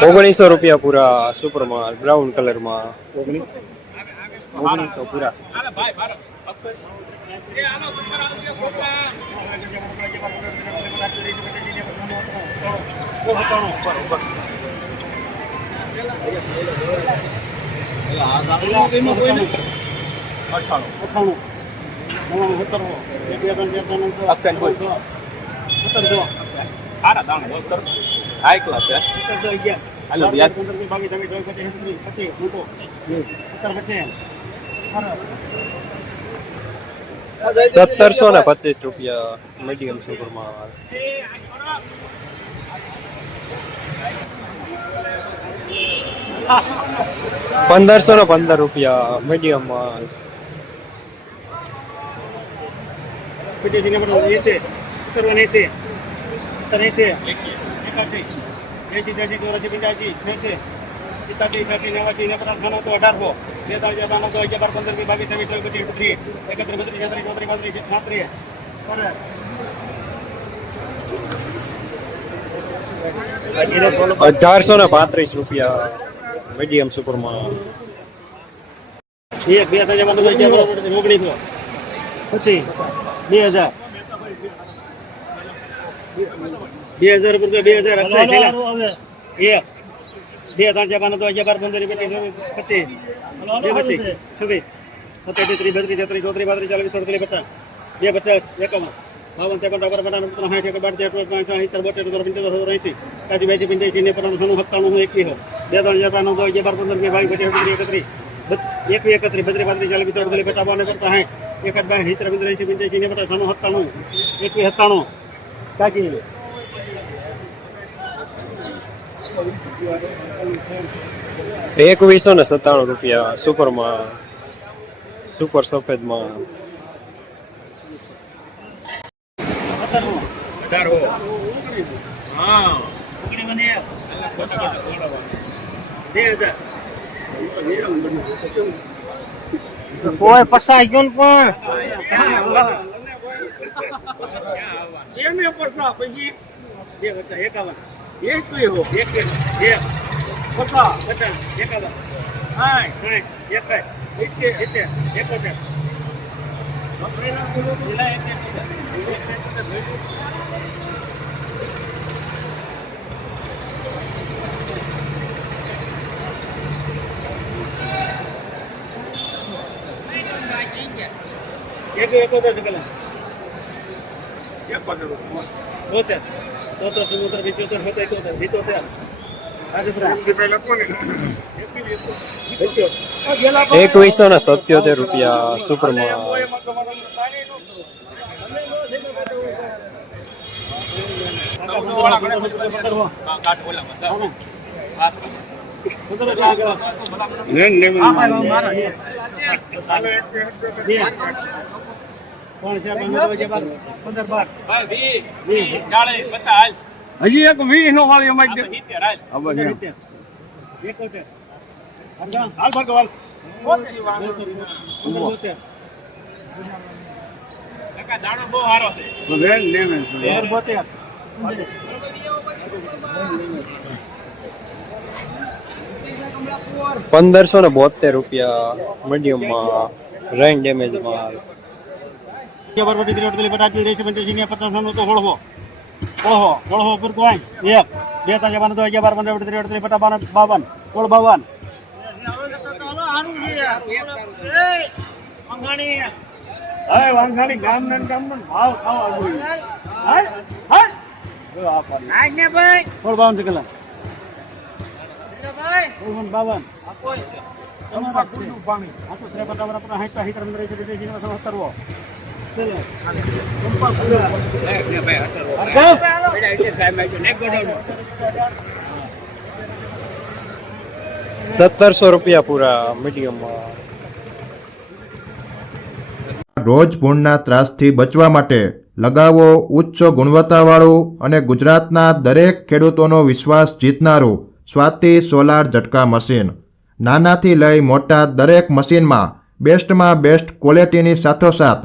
ઓગણીસો રૂપિયા પૂરા સુપરમાં બ્રાઉન કલરમાં ઓગણીસો પૂરા અઠાણું ભાઈ ભારત હાઈ ક્લાસ છે હાલો. સત્તરસો ને પચીસ રૂપિયા મીડિયમ સુપરમાં પંદરસો ને પંદર રૂપિયા medium માલ અઢારસો ને પાંત્રીસ રૂપિયા મીડિયમ સુપરમાં એક બે ત્રણ જમા તમે જ્યાં બરોબર છે, ઓગણીસો પછી બે હજાર બે હજાર રૂપિયા બે હજાર. એક બે ત્રણ ચાર પાંચ અગિયાર બાર પંદર પચીસ બે પચીસ છવ્વીસ સત્યાવીસ ત્રીસ બત્રીસ છત્રીસ ચોત્રીસ પાંત્રીસ ચાલીસ સડત્રીસ પચાસ. બે પચાસ એકાવન. બાવન ત્રેપન ડાબર પટાણ ત્રણ સાઠ એક બાર ચાર પાંચ સાહીઠ બોતેર ચોતેર પંચોતેર સત્તર એંસી કાચી બાજી પંચ્યાસી ને પચાસ સોનું સત્તાણું એકવીસ બે ત્રણ ચાર પાંચ અગિયાર બાર પંદર બાવીસ પચીસ એકત્રીસ એકવીસ એકત્રીસ બત્રીસ પાંત્રીસ ચાલીસ અડતાલીસ પચાસ બાવન કરતા સાઠ. એકાદ બાર સિત્તેર પંદર એંસી પંચ્યાસી ને પચાસ સોનું સત્તાણું. એકવીસ સત્તાણું કાચી એકવીસો ને સત્તાણું રૂપિયા સુપરમાં સુપર સફેદમાં. કોઈ પસાઈ ગયો ને પણ. એને પછી બે પચાસ એકાવન. એક બે પસા પચાસ એકાવન હાય સાઠ એકાઠ સિત્તેર સિત્તેર એકોતેર એક એકોતેર પેલા એક પકડો બોતેર. તોતેર ચુમ્મોતેર પિચોતેર સત્તર એકોતેર સિત્તોતેર એકવીસો ને સત્યોતેર રૂપિયા સુપરમાં કાટ હજી એક વીસ નો વાળી અમારી દાણો બહુ સારો છે. પંદરસો ને બોતેર રૂપિયા મીડિયમમાં રેન ડેમેજમાં બરબટી ત્રીસ અડતાલીસ પચાસ ત્રીસ પંચ્યાસી ને પચાસ નો તો હોળવો ઓહો હોળવો ઉપર કોઈ એક બે ત્રણ જવાનું તો અગિયાર બાર પંદર ત્રીસ અડતાલીસ પચાસ બાવન બાવન સોળ બાવન હવે વાંઘાણી ગામ ને ગામ ભાવ ખાવા જોઈએ હાલ હાલ જો આ પાડી. સોળ બાવન છે કલા સોળ બાવન તમારા કુટુંબ પાણી આ તો ત્રેપન તમારા પર હાઈટ હાઈટ અંદર છે બીજે જીનો સત્તરવો ચલો સત્તરસો રૂપિયા પૂરા મીડિયમ રોજ ભૂણના ત્રાસથી બચવા માટે લગાવો ઉચ્ચ ગુણવત્તાવાળું અને ગુજરાતના દરેક ખેડૂતોનો વિશ્વાસ જીતનારું સ્વાતિ સોલાર ઝટકા મશીન. નાનાથી લઈ મોટા દરેક મશીનમાં બેસ્ટમાં બેસ્ટ ક્વોલિટીની સાથોસાથ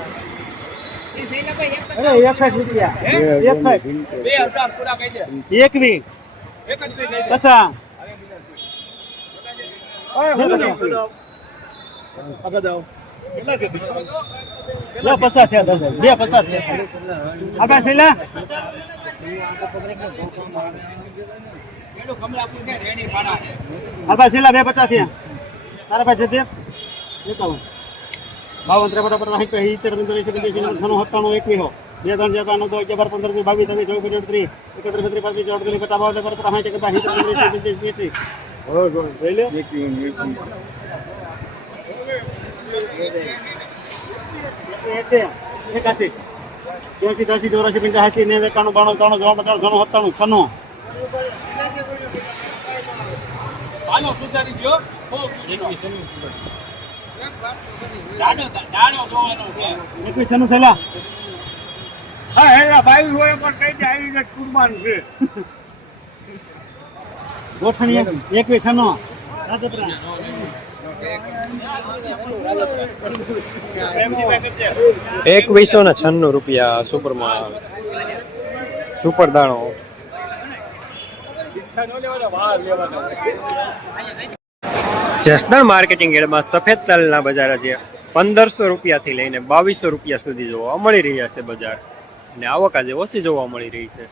બે હજાર પૂરા કહી એક જ રૂપિયા દે. પસા. લો પસા થયા દસ બે પસાર થયા. આપણા છેલ્લા? આપણા છેલ્લા બે પચાસ થયા. તારા પાસે એકાવન. બાવન બરાબર વાહિત સિત્તેર પંદર પંદર ઘણું સત્તાણું એકવી હો બે ત્રણ ચાર પાંચ નવ દસ અગિયાર પંદર વીસ બાવીસ ત્રેવીસ ચોવીસ પચીસ ત્રીસ એકત્રીસ બત્રીસ પાંત્રીસ ચોત્રીસ પચાસ બાવન પર સાઠ એક બાર સિત્તેર પંદર વીસ પચીસ ત્રીસ એકાસી ત્યાંસી ત્યાંસી ચોરાસી પંચ્યાસી નેવું એકાણું બાણું ત્રાણું ચોવન પચાસ ઘણું સત્તાણું છન્નું આનો સુધારી ગયો એકવીસ થયેલા? હા હે ભાઈ હોય પણ કઈ દે આવી રીતે કુરબાન છે. ગોઠણી એકવીસ છન્નું એકવીસો ને છન્નું રૂપિયા સુપરમાં સુપર દાણો. જસદણ માર્કેટિંગ યાર્ડમાં સફેદ તલના બજાર આજે પંદરસો રૂપિયાથી લઈને બાવીસો રૂપિયા સુધી જોવા મળી રહ્યા છે બજાર. અને આવક આજે ઓછી જોવા મળી રહી છે.